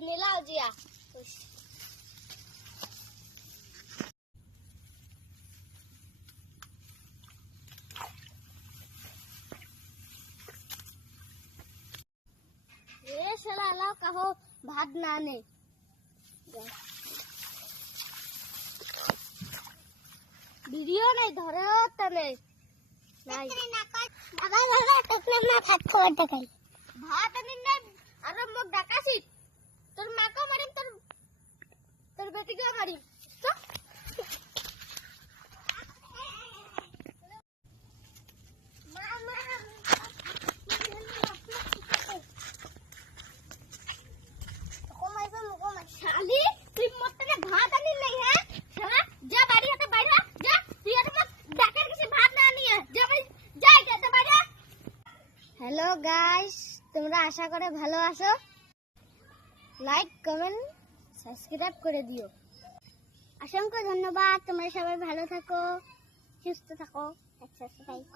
নিলাও জিয়া শালা লাও কাহো ভাত না নে ভিডিও নাই ধরে তো নেই নাই বাবা বাবা তোকে না ভাত খাওয়া দেখাই ভাত আনি না আর মোক ডাকাছি তোর মাকে মারিম তোর বেটিকে মারিম তো শালি তুই মতনে ভাত আনি নাই হ্যাঁ শালা যা বাড়ি হাতে বাইরে যা তুই আর মত ডাকার কিছু ভাত না নিয়ে যা বাড়ি যাই যেতে বাইরে হ্যালো গাইস তোমরা আশা করে ভালো আছো লাইক কমেন্ট সাবস্ক্রাইব করে দিও অসংখ্য ধন্যবাদ তোমরা সবাই ভালো থাকো সুস্থ থাকো এক্সারসাইজ